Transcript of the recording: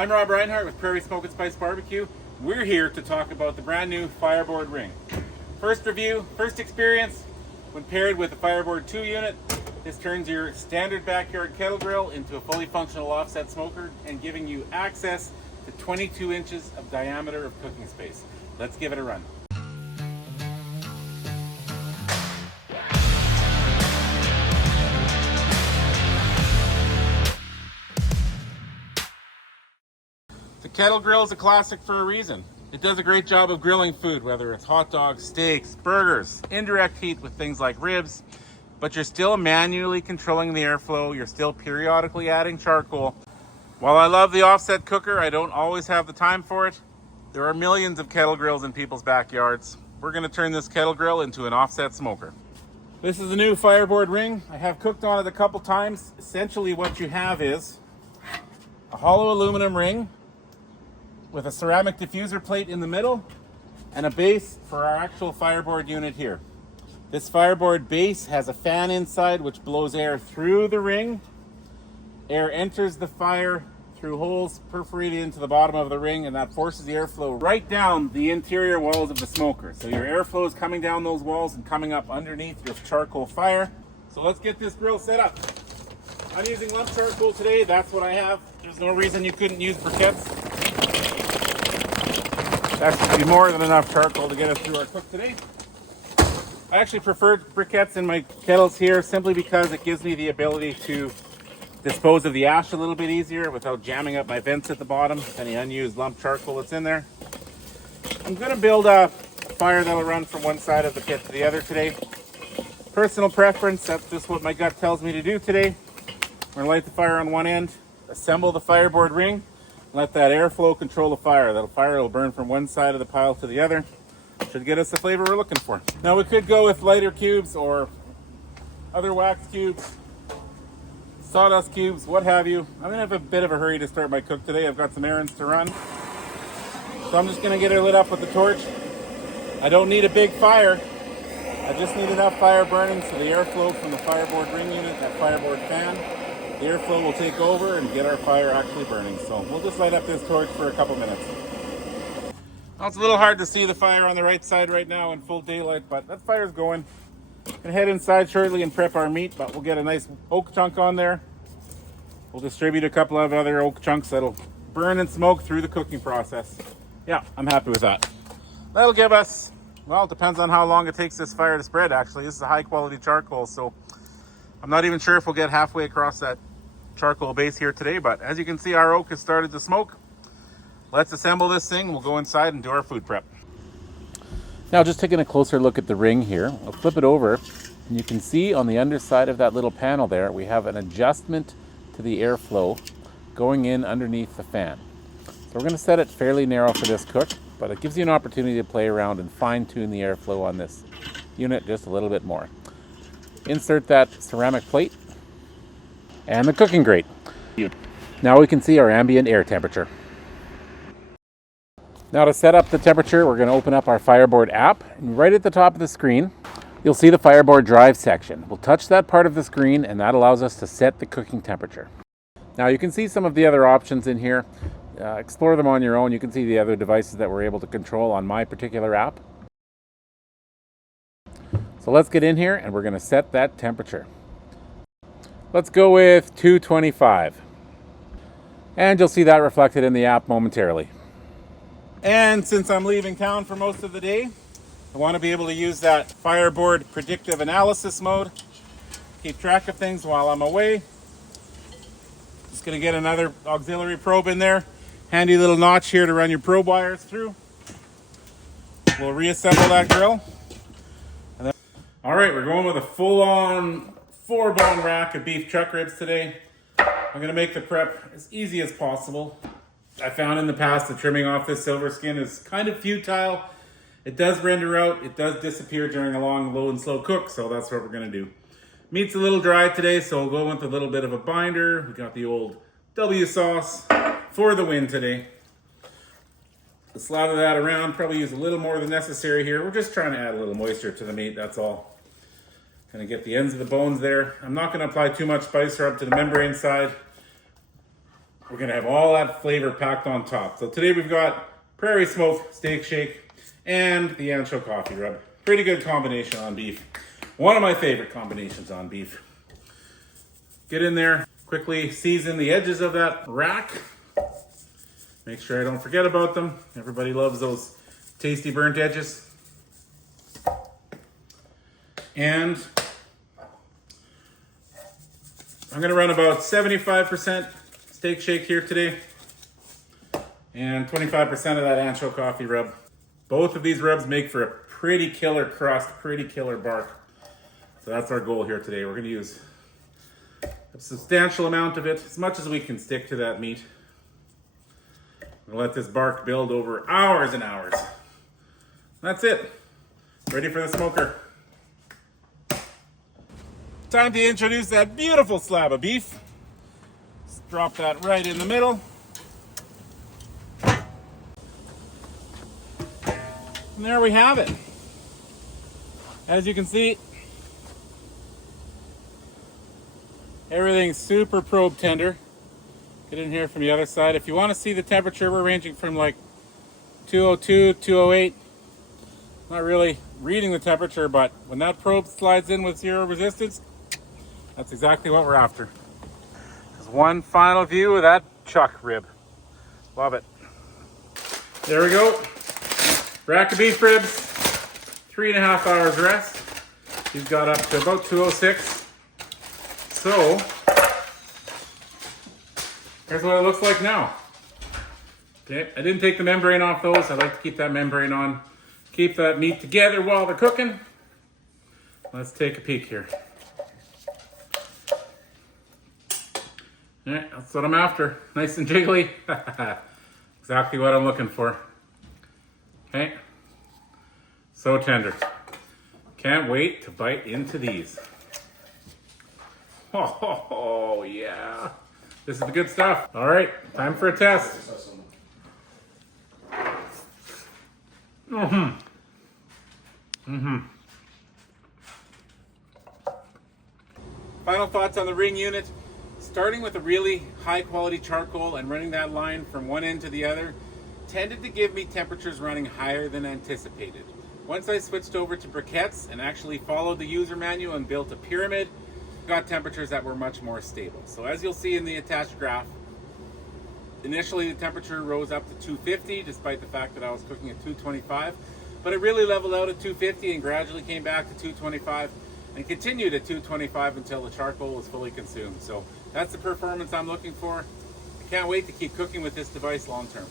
I'm Rob Reinhardt with Prairie Smoke and Spice Barbecue. We're here to talk about the brand new Fireboard Ring. First review, first experience, when paired with the Fireboard 2 unit, this turns your standard backyard kettle grill into a fully functional offset smoker and giving you access to 22 inches of diameter of cooking space. Let's give it a run. The Kettle grill is a classic for a reason. It does a great job of grilling food, whether it's hot dogs, steaks, burgers, indirect heat with things like ribs, but you're still manually controlling the airflow. You're still periodically adding charcoal. While I love the offset cooker, I don't always have the time for it. There are millions of kettle grills in people's backyards. We're going to turn this kettle grill into an offset smoker. This is the new Fireboard Ring. I have cooked on it a couple times. Essentially what you have is a hollow aluminum ring with a ceramic diffuser plate in the middle and a base for our actual Fireboard unit here. This Fireboard base has a fan inside which blows air through the ring. Air enters the fire through holes perforated into the bottom of the ring, and that forces the airflow right down the interior walls of the smoker. So your airflow is coming down those walls and coming up underneath your charcoal fire. So let's get this grill set up. I'm using lump charcoal today. That's what I have. There's no reason you couldn't use briquettes. That should be more than enough charcoal to get us through our cook today. I actually prefer briquettes in my kettles here simply because it gives me the ability to dispose of the ash a little bit easier without jamming up my vents at the bottom, any unused lump charcoal that's in there. I'm going to build a fire that'll run from one side of the pit to the other today. Personal preference, that's just what my gut tells me to do today. I'm going to light the fire on one end, assemble the Fireboard Ring, let that airflow control the fire. That fire will burn from one side of the pile to the other. Should get us the flavor we're looking for. Now we could go with lighter cubes or other wax cubes, sawdust cubes, what have you. I'm gonna have a bit of a hurry to start my cook today. I've got some errands to run. So I'm just gonna get her lit up with the torch. I don't need a big fire. I just need enough fire burning so the airflow from the Fireboard Ring unit, that Fireboard fan, the airflow will take over and get our fire actually burning. So we'll just light up this torch for a couple minutes. Well, it's a little hard to see the fire on the right side right now in full daylight, but that fire's going. Gonna head inside shortly and prep our meat, but we'll get a nice oak chunk on there. We'll distribute a couple of other oak chunks that'll burn and smoke through the cooking process. Yeah, I'm happy with that. That'll give us, well, it depends on how long it takes this fire to spread actually. This is a high quality charcoal, so I'm not even sure if we'll get halfway across that charcoal base here today, but as you can see, our oak has started to smoke. Let's assemble this thing. We'll go inside and do our food prep. Now, just taking a closer look at the ring here, I'll flip it over, and you can see on the underside of that little panel there, we have an adjustment to the airflow going in underneath the fan. So we're going to set it fairly narrow for this cook, but it gives you an opportunity to play around and fine-tune the airflow on this unit just a little bit more. Insert that ceramic plate and the cooking grate. Now we can see our ambient air temperature. Now to set up the temperature, we're going to open up our Fireboard app, and right at the top of the screen, you'll see the Fireboard Drive section. We'll touch that part of the screen, and that allows us to set the cooking temperature. Now you can see some of the other options in here. Explore them on your own. You can see the other devices that we're able to control on my particular app. So let's get in here, and we're going to set that temperature. Let's go with 225. And you'll see that reflected in the app momentarily. And since I'm leaving town for most of the day, I want to be able to use that Fireboard predictive analysis mode. Keep track of things while I'm away. Just going to get another auxiliary probe in there. Handy little notch here to run your probe wires through. We'll reassemble that grill. And then, all right, we're going with a full-on 4-bone rack of beef chuck ribs today. I'm going to make the prep as easy as possible. I found in the past that trimming off this silver skin is kind of futile. It does render out, it does disappear during a long, low and slow cook, so that's what we're gonna do. Meat's a little dry today, so we'll go with a little bit of a binder. We got the old W sauce for the win today. Slather that around, probably use a little more than necessary here. We're just trying to add a little moisture to the meat, that's all. Kind of get the ends of the bones there. I'm not gonna apply too much spice or up to the membrane side. we're gonna have all that flavor packed on top. So today we've got prairie smoke steak shake and the ancho coffee rub. Pretty good combination on beef. One of my favorite combinations on beef. Get in there, quickly season the edges of that rack. Make sure I don't forget about them. Everybody loves those tasty burnt edges. And I'm gonna run about 75% steak shake here today and 25% of that ancho coffee rub. Both of these rubs make for a pretty killer crust, pretty killer bark. So that's our goal here today. We're gonna use a substantial amount of it, as much as we can stick to that meat. We're gonna let this bark build over hours and hours. That's it. Ready for the smoker. Time to introduce that beautiful slab of beef. Just drop that right in the middle. And there we have it. As you can see, everything's super probe tender. Get in here from the other side. If you want to see the temperature, we're ranging from like 202, 208. Not really reading the temperature, but when that probe slides in with zero resistance, that's exactly what we're after. Just one final view of that chuck rib. Love it. There we go. Rack of beef ribs, 3.5 hours rest. He's got up to about 206. So, here's what it looks like now. Okay, I didn't take the membrane off those. I like to keep that membrane on. Keep that meat together while they're cooking. Let's take a peek here. All right, that's what I'm after. Nice and jiggly. Exactly what I'm looking for. Okay. So tender. Can't wait to bite into these. Oh, yeah. This is the good stuff. All right, time for a test. Final thoughts on the ring unit. Starting with a really high quality charcoal and running that line from one end to the other tended to give me temperatures running higher than anticipated. Once I switched over to briquettes and actually followed the user manual and built a pyramid, got temperatures that were much more stable. So as you'll see in the attached graph, initially the temperature rose up to 250 despite the fact that I was cooking at 225, but it really leveled out at 250 and gradually came back to 225 and continued at 225 until the charcoal was fully consumed. So that's the performance I'm looking for. I can't wait to keep cooking with this device long term.